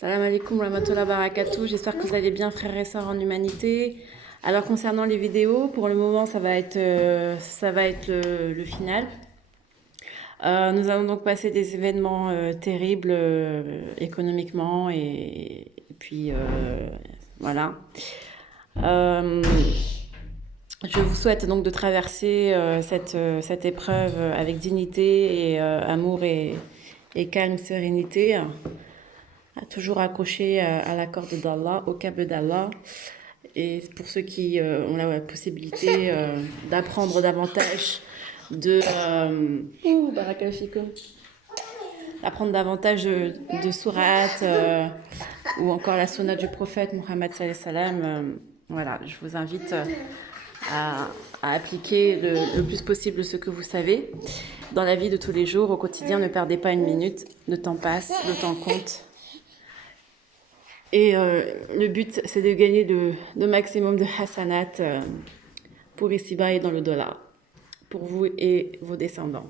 Salam alaikum rahmatullah barakatuh. J'espère que vous allez bien, frères et sœurs en humanité. Alors, concernant les vidéos, pour le moment, ça va être le final. Nous allons donc passer des événements terribles économiquement et puis voilà. Euh, je vous souhaite donc de traverser cette épreuve avec dignité et amour et calme, sérénité, toujours accroché à la corde d'Allah, au câble d'Allah. Et pour ceux qui ont la possibilité d'apprendre davantage Barakallahu fikoum. D'apprendre davantage de sourates ou encore la sunna du prophète Mohammed sallallahu alayhi wa sallam, voilà, je vous invite à appliquer le plus possible ce que vous savez dans la vie de tous les jours, au quotidien. Ne perdez pas une minute, le temps passe, le temps compte. Et le but, c'est de gagner le maximum de hasanat pour ici-bas et dans le dollar, pour vous et vos descendants.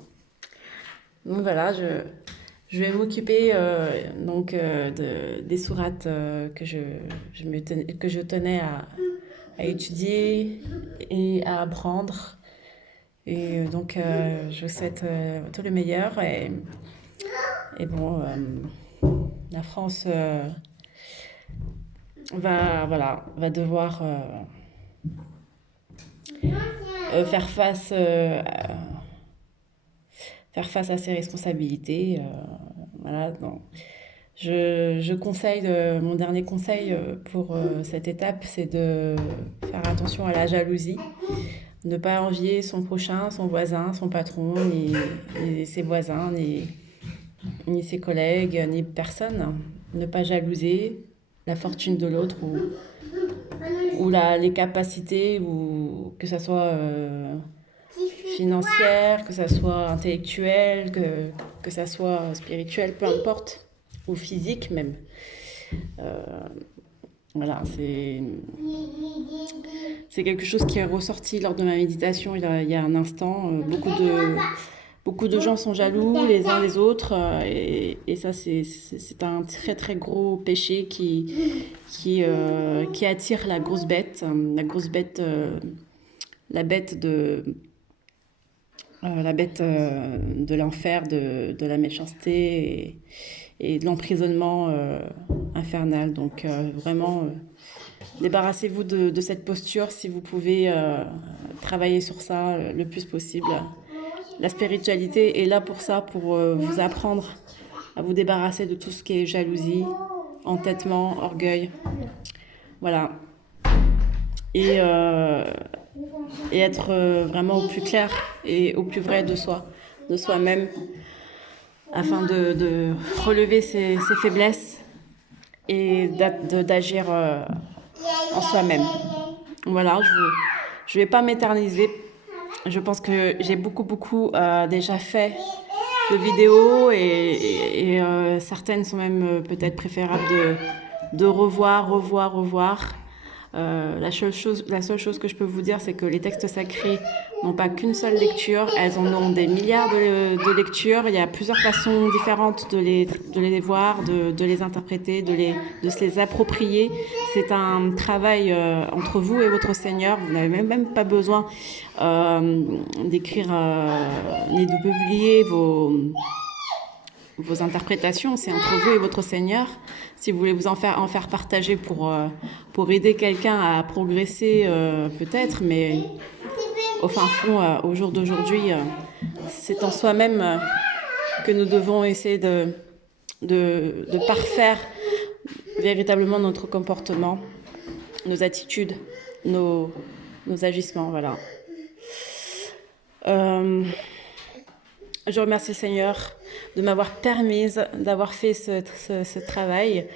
Donc voilà, je vais m'occuper des sourates que je tenais à étudier et à apprendre. Et donc, je vous souhaite tout le meilleur. Et bon, la France va devoir faire face à ses responsabilités. Voilà, donc, je conseille, mon dernier conseil pour cette étape, c'est de faire attention à la jalousie. Ne pas envier son prochain, son voisin, son patron, ni ses voisins, ni ses collègues, ni personne. Ne pas jalouser la fortune de l'autre ou les capacités, ou que ça soit financière, que ça soit intellectuelle, que ça soit spirituel, peu importe, ou physique même. Voilà, c'est quelque chose qui est ressorti lors de ma méditation il y a un instant. Beaucoup de gens sont jaloux les uns les autres, et ça c'est un très très gros péché qui attire la grosse bête, la bête de l'enfer, de la méchanceté et de l'emprisonnement infernal. Donc vraiment, débarrassez-vous de cette posture si vous pouvez travailler sur ça le plus possible. La spiritualité est là pour ça, pour vous apprendre à vous débarrasser de tout ce qui est jalousie, entêtement, orgueil. Voilà. Et être vraiment au plus clair et au plus vrai de soi-même, afin de relever ses faiblesses et d'agir en soi-même. Voilà, je vais pas m'éterniser. Je pense que j'ai beaucoup déjà fait de vidéos et certaines sont même peut-être préférables de revoir. La seule chose que je peux vous dire, c'est que les textes sacrés n'ont pas qu'une seule lecture, elles en ont des milliards de lectures. Il y a plusieurs façons différentes de les voir, de les interpréter, de se les approprier. C'est un travail entre vous et votre Seigneur. Vous n'avez même pas besoin d'écrire ni de publier vos interprétations. C'est entre vous et votre Seigneur. Si vous voulez en faire partager pour aider quelqu'un à progresser, peut-être, mais au fin fond, au jour d'aujourd'hui, c'est en soi-même que nous devons essayer de parfaire véritablement notre comportement, nos attitudes, nos agissements. Voilà. Je remercie le Seigneur de m'avoir permise d'avoir fait ce travail,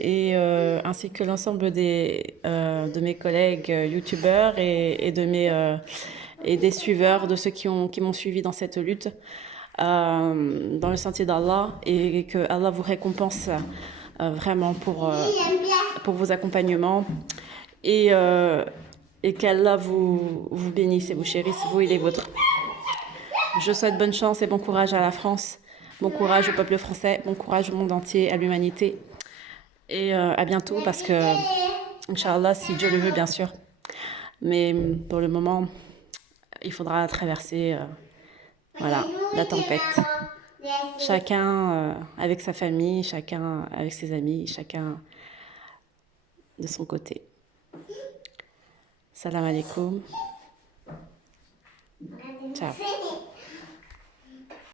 et ainsi que l'ensemble de mes collègues youtubeurs et des suiveurs, de ceux qui m'ont suivi dans cette lutte dans le sentier d'Allah, et que Allah vous récompense vraiment pour vos accompagnements, et qu'Allah vous bénisse et vous chérisse, vous et les vôtres. Je souhaite bonne chance et bon courage à la France, bon courage au peuple français, bon courage au monde entier, à l'humanité. Et à bientôt parce que, Inch'Allah, si Dieu le veut, bien sûr. Mais pour le moment, il faudra traverser voilà, la tempête. Chacun avec sa famille, chacun avec ses amis, chacun de son côté. Salam alaikum. Ciao.